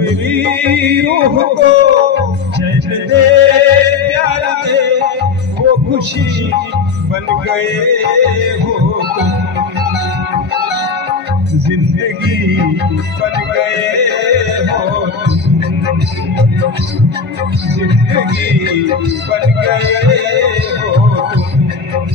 मेरी रूह को चैन दे, प्यार दे, वो खुशी बन गए हो तुम, जिंदगी बन गए हो तुम, जिंदगी बन गए हो तुम।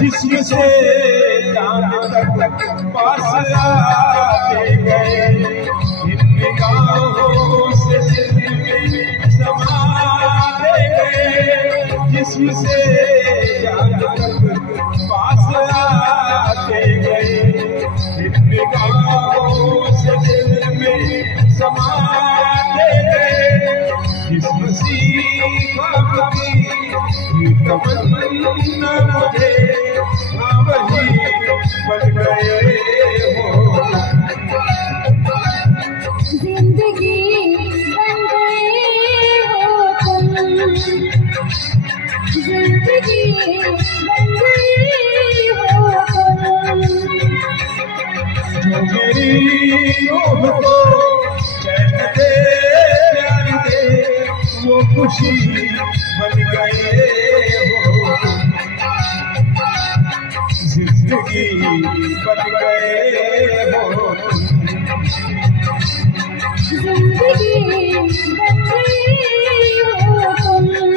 जिसम से जान तक पास आते गए, इन निगाहों से दिल में समाते गए। जिसम से जान तक पास आते गए, इन निगाहों से दिल में समाते गए। जिसम सीखा कभी तमन्ना मुझे, हाँ वही बन गए हो। जिंदगी बन गए हो तुम, जिंदगी बन गए हो तुम। जो मेरी रूह को चैन दे, प्यार दे, वो खुशी बन गए हो। जिंदगी बन गए हो, जिंदगी बन गए हो तुम।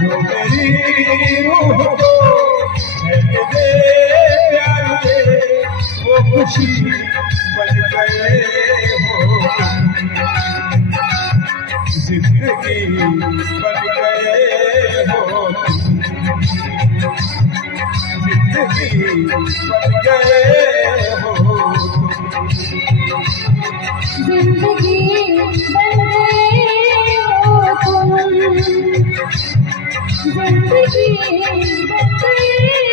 जो मेरी रूह को चैन दे, प्यार दे, वो खुशी बन गए हो। जिंदगी बन गए हो, जिंदगी बन गए हो। जिंदगी बन गए हो तुम, जिंदगी बन गए